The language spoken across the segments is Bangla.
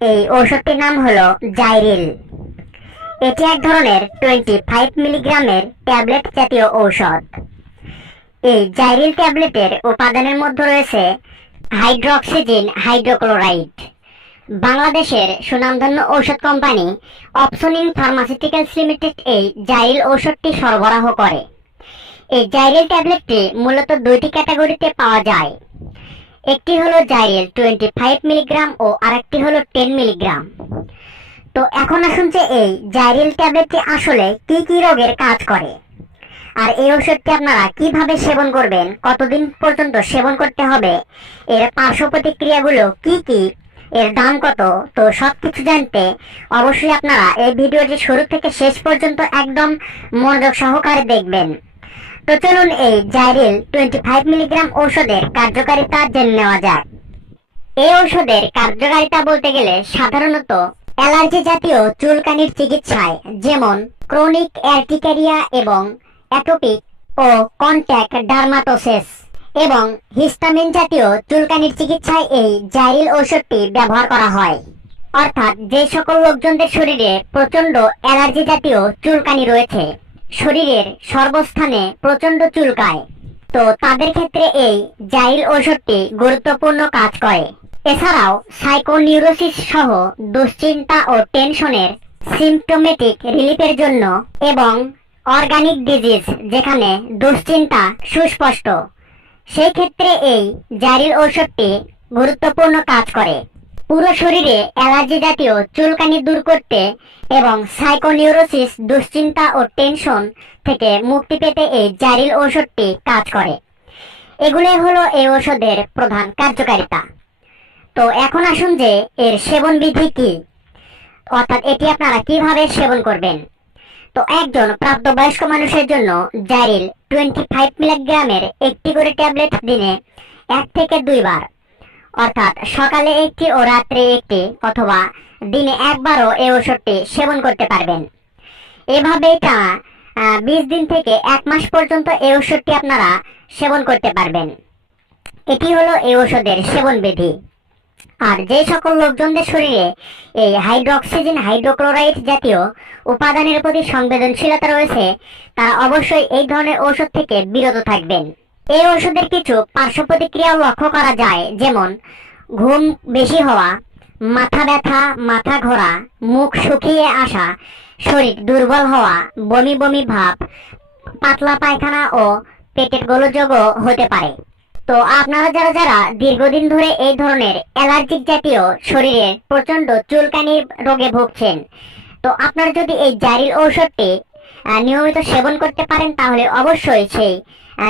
এই ঔষধটির নাম হলো জাইরিল। এটি এক ধরনের টোয়েন্টি ফাইভ মিলিগ্রামের ট্যাবলেট জাতীয় ঔষধ। এই জাইরিল ট্যাবলেটের উপাদানের মধ্যে রয়েছে হাইড্রোক্সিজিন হাইড্রোক্লোরাইড। বাংলাদেশের সুনামধন্য ঔষধ কোম্পানি অপসনিন ফার্মাসিউটিক্যালস লিমিটেড এই জাইরিল ঔষধটি সরবরাহ করে। এই জাইরিল ট্যাবলেটটি মূলত দুইটি ক্যাটাগরিতে পাওয়া যায়। একটি হলো জাইরেল টোয়েন্টি ফাইভ মিলিগ্রাম ও আরেকটি হলো টেন মিলিগ্রাম তো এখন আসুন যে এই জাইরিল ট্যাবলেটটি আসলে কি কি রোগের কাজ করে। আর এই ওষুধটি আপনারা কীভাবে সেবন করবেন, কতদিন পর্যন্ত সেবন করতে হবে, এর পার্শ্ব প্রতিক্রিয়াগুলো কি কি, এর দাম কত, তো সবকিছু জানতে অবশ্যই আপনারা এই ভিডিওটি শুরু থেকে শেষ পর্যন্ত একদম মনোযোগ সহকারে দেখবেন। চলুন এই জাইরিল টোয়েন্টি ফাইভ মিলিগ্রাম ঔষধের কার্যকারিতা জেনে নেওয়া যাক এই ঔষধের কার্যকারিতা বলতে গেলে সাধারণত অ্যালার্জি জাতীয় চুলকানির চিকিৎসায় যেমন ক্রনিক অ্যার্টিকারিয়া এবং অ্যাটোপিক ও কন্ট্যাক্ট ডার্মাটোসিস এবং হিস্টামিন জাতীয় চুলকানির চিকিৎসায় এই জাইরিল ঔষধটি ব্যবহার করা হয়। অর্থাৎ যে সকল লোকজনদের শরীরে প্রচণ্ড অ্যালার্জি জাতীয় চুলকানি রয়েছে শরীরের সর্বস্থানে প্রচণ্ড চুলকায়। তো তাদের ক্ষেত্রে এই জাইল ওষুধটি গুরুত্বপূর্ণ কাজ করে। এছাড়াও সাইকোনিউরোসিস সহ দুশ্চিন্তা ও টেনশনের সিমটোমেটিক রিলিফের জন্য এবং অর্গানিক ডিজিজ যেখানে দুশ্চিন্তা সুস্পষ্ট। সেই ক্ষেত্রে এই জারিল ঔষধটি গুরুত্বপূর্ণ কাজ করে। পুরো শরীরে অ্যালার্জি জাতীয় চুলকানি দূর করতে এবং সাইকোনিউরোসিস, দুশ্চিন্তা ও টেনশন থেকে মুক্তি পেতে এই জারিল ঔষধটি কাজ করে। এগুলোই হলো এই ঔষধের প্রধান কার্যকারিতা। তো এখন আসুন যে এর সেবন বিধি কি? অর্থাৎ এটি আপনারা কীভাবে সেবন করবেন? তো একজন প্রাপ্তবয়স্ক মানুষের জন্য জারিল টোয়েন্টি ফাইভ মিলিগ্রামের একটি করে ট্যাবলেট দিনে এক থেকে দুইবার অর্থাৎ সকালে একটি ও রাত্রে একটি অথবা দিনে একবারও এই ওষুধটি সেবন করতে পারবেন। এভাবে টানা বিশ দিন থেকে এক মাস পর্যন্ত এই ওষুধটি আপনারা সেবন করতে পারবেন। এটি হলো এই ওষুধের সেবন বিধি। আর যে সকল লোকজনদের শরীরে এই হাইড্রোক্সিজেন, হাইড্রোক্লোরাইড জাতীয় উপাদানের প্রতি সংবেদনশীলতা রয়েছে, তারা অবশ্যই এই ধরনের ঔষধ থেকে বিরত থাকবেন। এই ওষুধের কিছু পার্শ্ব প্রতিক্রিয়াও লক্ষ্য করা যায়, যেমন ঘুম বেশি হওয়া, মাথা ব্যথা, মাথা ঘোরা, মুখ শুকিয়ে আসা, শরীর দুর্বল হওয়া, বমি বমি ভাব, পাতলা পায়খানা ও পেটের গোলযোগও হতে পারে। তো আপনারা যারা যারা দীর্ঘদিন ধরে এই ধরনের অ্যালার্জিক জাতীয় শরীরে প্রচণ্ড চুলকানি রোগে ভুগছেন, তো আপনারা যদি এই জারিল ঔষধটি নিয়মিত সেবন করতে পারেন তাহলে অবশ্যই সেই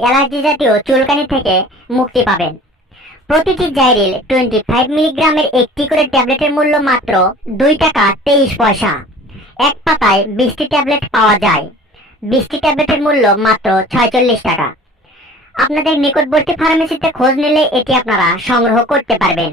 অ্যালার্জি জাতীয় চুলকানি থেকে মুক্তি পাবেন। প্রতিটি জাইরিল টোয়েন্টি ফাইভ মিলিগ্রামের একটি করে ট্যাবলেটের মূল্য মাত্র দুই টাকা তেইশ পয়সা। এক পাতায় বিশটি ট্যাবলেট পাওয়া যায়। বিশটি ট্যাবলেটের মূল্য মাত্র ছয়চল্লিশ টাকা। আপনাদের নিকটবর্তী ফার্মেসিতে খোঁজ নিলে এটি আপনারা সংগ্রহ করতে পারবেন।